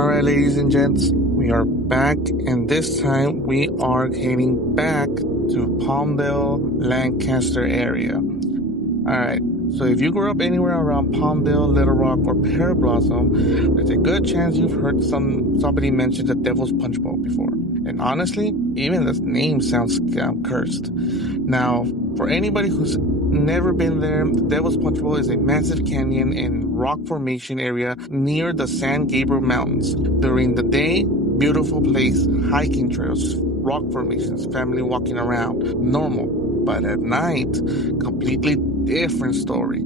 Alright, ladies and gents, we are back, and this time we are heading back to Palmdale, Lancaster area. Alright, so if you grew up anywhere around Palmdale, Littlerock, or Pearblossom, there's a good chance you've heard somebody mention the Devil's Punchbowl before. And honestly, even the name sounds cursed. Now, for anybody who's never been there, the Devil's Punchbowl is a massive canyon and rock formation area near the San Gabriel Mountains. During the day, beautiful place, hiking trails, rock formations, family walking around, normal. But at night, completely different story.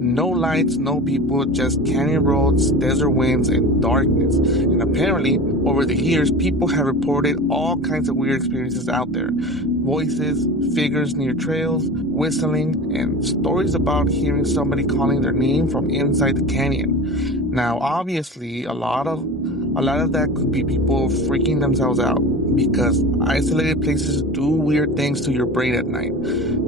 No lights, no people, just canyon roads, desert winds, and darkness. And apparently, over the years, people have reported all kinds of weird experiences out there. Voices, figures near trails, whistling, and stories about hearing somebody calling their name from inside the canyon. Now, obviously, a lot of that could be people freaking themselves out, because isolated places do weird things to your brain at night.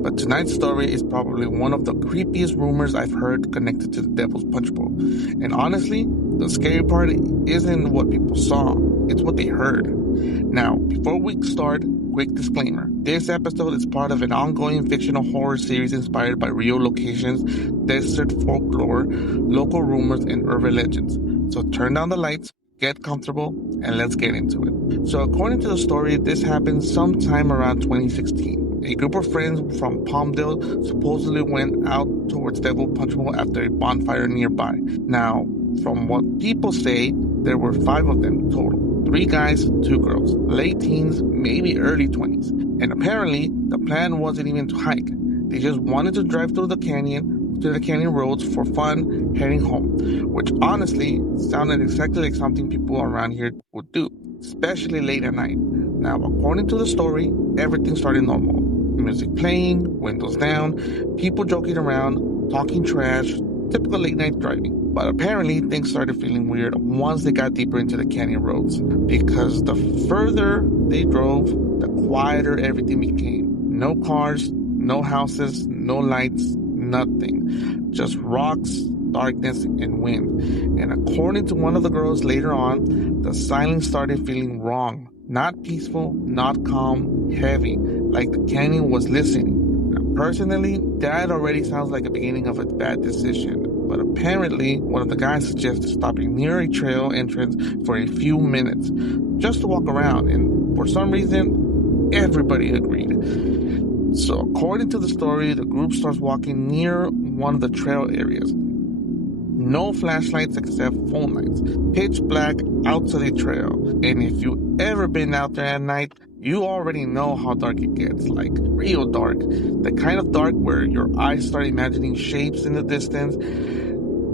But tonight's story is probably one of the creepiest rumors I've heard connected to the Devil's Punchbowl. And honestly, the scary part isn't what people saw, it's what they heard. Now, before we start, quick disclaimer. This episode is part of an ongoing fictional horror series inspired by real locations, desert folklore, local rumors, and urban legends. So turn down the lights, get comfortable, and let's get into it. So according to the story, this happened sometime around 2016. A group of friends from Palmdale supposedly went out towards Devil Punchbowl after a bonfire nearby. Now, from what people say, there were 5 of them total. 3 guys, 2 girls, late teens, maybe early 20s. And apparently, the plan wasn't even to hike. They just wanted to drive through the canyon roads for fun, heading home, which honestly sounded exactly like something people around here would do, especially late at night. Now, according to the story, everything started normal. Music playing, windows down, people joking around, talking trash, typical late night driving. But apparently, things started feeling weird once they got deeper into the canyon roads, because the further they drove, the quieter everything became. No cars, no houses, no lights, nothing. Just rocks, darkness, and wind. And according to one of the girls later on, the silence started feeling wrong. Not peaceful, not calm, heavy, like the canyon was listening. Now, personally, that already sounds like the beginning of a bad decision. But apparently, one of the guys suggested stopping near a trail entrance for a few minutes, just to walk around. And for some reason, everybody agreed. So according to the story, the group starts walking near one of the trail areas. No flashlights except phone lights. Pitch black out to the trail. And if you've ever been out there at night, you already know how dark it gets, like real dark. The kind of dark where your eyes start imagining shapes in the distance.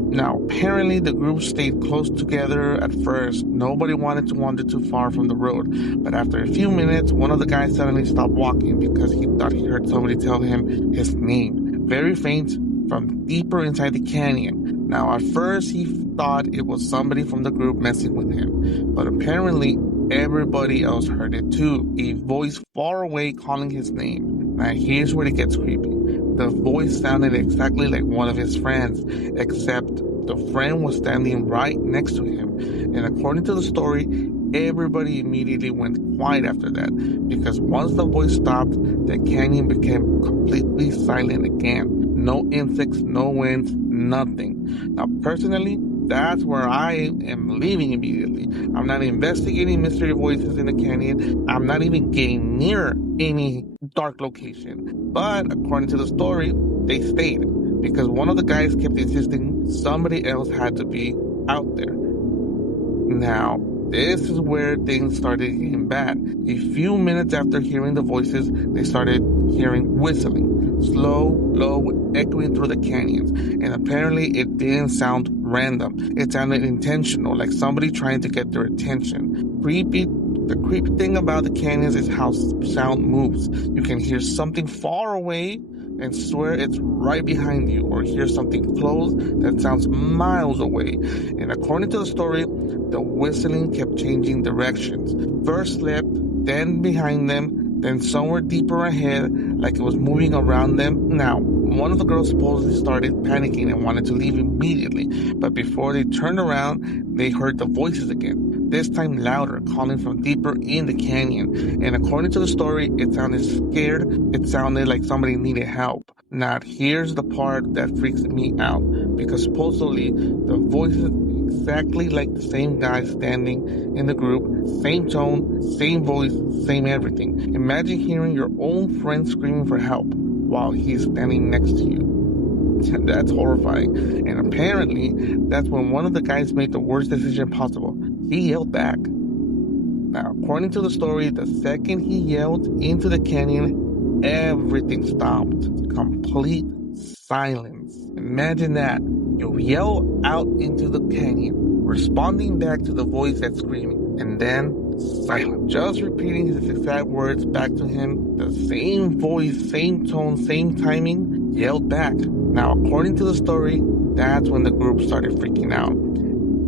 Now, apparently the group stayed close together at first. Nobody wanted to wander too far from the road. But after a few minutes, one of the guys suddenly stopped walking because he thought he heard somebody tell him his name. Very faint, from deeper inside the canyon. Now, at first, he thought it was somebody from the group messing with him. But apparently, everybody else heard it too. A voice far away calling his name. Now, here's where it gets creepy. The voice sounded exactly like one of his friends, except the friend was standing right next to him. And according to the story, everybody immediately went quiet after that, because once the voice stopped, the canyon became completely silent again. No insects, no winds, nothing. Now, personally, that's where I am leaving immediately. I'm not investigating mystery voices in the canyon. I'm not even getting near any dark location. But according to the story, they stayed, because one of the guys kept insisting somebody else had to be out there. Now, this is where things started getting bad. A few minutes after hearing the voices, they started hearing whistling, slow, low, echoing through the canyons. And apparently it didn't sound random. It sounded intentional, like somebody trying to get their attention. The creepy thing about the canyons is how sound moves. You can hear something far away and swear it's right behind you, or hear something close that sounds miles away. And according to the story, the whistling kept changing directions. First left, then behind them, then somewhere deeper ahead, like it was moving around them. Now, one of the girls supposedly started panicking and wanted to leave immediately, but before they turned around, they heard the voices again. this time louder, calling from deeper in the canyon. And according to the story, it sounded scared. It sounded like somebody needed help. Now, here's the part that freaks me out, because supposedly the voice is exactly like the same guy standing in the group, same tone, same voice, same everything. Imagine hearing your own friend screaming for help while he's standing next to you. That's horrifying. And apparently, that's when one of the guys made the worst decision possible. He yelled back. Now, according to the story, the second he yelled into the canyon, everything stopped. Complete silence. Imagine that. You yell out into the canyon, responding back to the voice that's screaming, and then silence. Just repeating his exact words back to him, the same voice, same tone, same timing, yelled back. Now, according to the story, that's when the group started freaking out.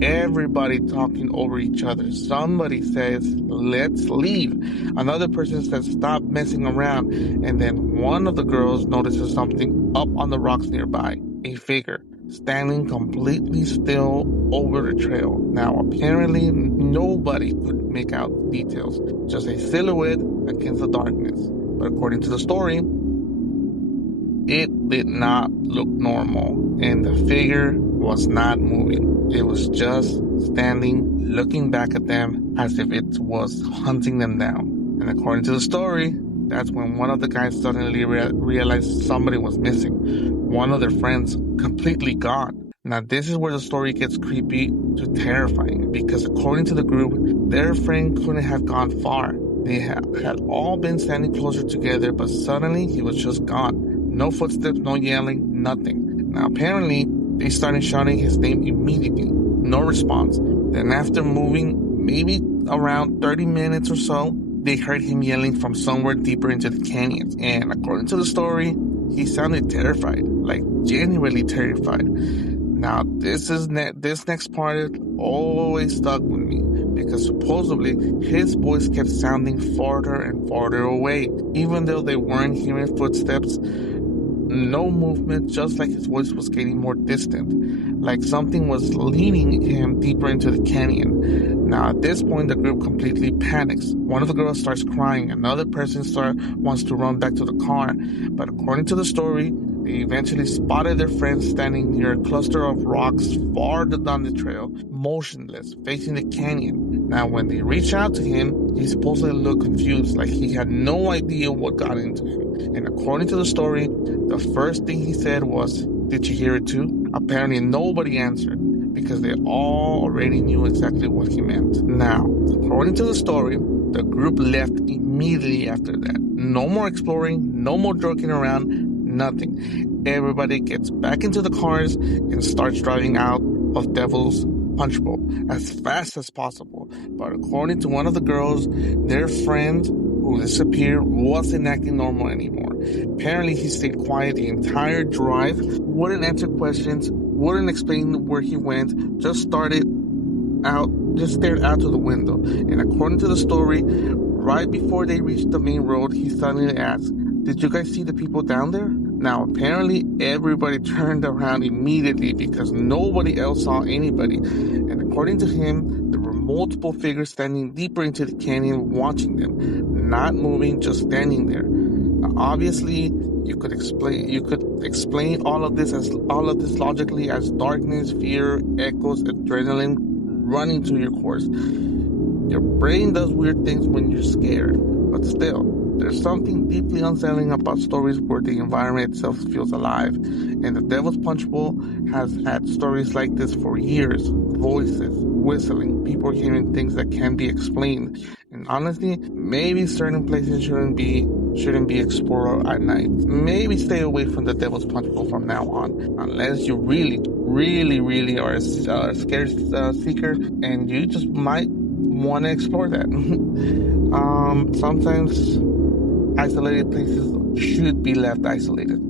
Everybody talking over each other. Somebody says, "Let's leave." Another person says, "Stop messing around." And then one of the girls notices something up on the rocks nearby. A figure standing completely still over the trail. Now, apparently, nobody could make out details. Just a silhouette against the darkness. But according to the story, it did not look normal, and the figure was not moving. It was just standing, looking back at them as if it was hunting them down. And according to the story, that's when one of the guys suddenly realized somebody was missing. One of their friends completely gone. Now, this is where the story gets creepy to terrifying, because according to the group, their friend couldn't have gone far. They had all been standing closer together, but suddenly he was just gone. No footsteps, no yelling, nothing. Now, apparently, they started shouting his name immediately. No response. Then after moving maybe around 30 minutes or so, they heard him yelling from somewhere deeper into the canyons. And according to the story, he sounded terrified, like genuinely terrified. Now, this next part always stuck with me, because supposedly his voice kept sounding farther and farther away, even though they weren't hearing footsteps. No movement, just like his voice was getting more distant, like something was leading him deeper into the canyon. Now, at this point, the group completely panics. One of the girls starts crying. Another person wants to run back to the car. But according to the story, they eventually spotted their friend standing near a cluster of rocks farther down the trail, motionless, facing the canyon. Now, when they reached out to him, he supposedly looked confused, like he had no idea what got into him. And according to the story, the first thing he said was, "Did you hear it too?" Apparently nobody answered, because they all already knew exactly what he meant. Now, according to the story, the group left immediately after that. No more exploring, no more joking around, nothing. Everybody gets back into the cars and starts driving out of Devil's Punchbowl as fast as possible. But according to one of the girls, their friend who disappeared wasn't acting normal anymore. Apparently, he stayed quiet the entire drive, wouldn't answer questions, wouldn't explain where he went, just stared out to the window. And according to the story, right before they reached the main road, he suddenly asked, "Did you guys see the people down there?" Now, apparently, everybody turned around immediately because nobody else saw anybody. And according to him, there were multiple figures standing deeper into the canyon watching them, not moving, just standing there. Now, obviously, you could explain all of this logically as darkness, fear, echoes, adrenaline running through your course. Your brain does weird things when you're scared, but still, there's something deeply unsettling about stories where the environment itself feels alive. And the Devil's Punchbowl has had stories like this for years. Voices, whistling, people hearing things that can't be explained. And honestly, maybe certain places shouldn't be explored at night. Maybe stay away from the Devil's Punchbowl from now on, unless you really are a scared seeker and you just might want to explore that. Sometimes isolated places should be left isolated.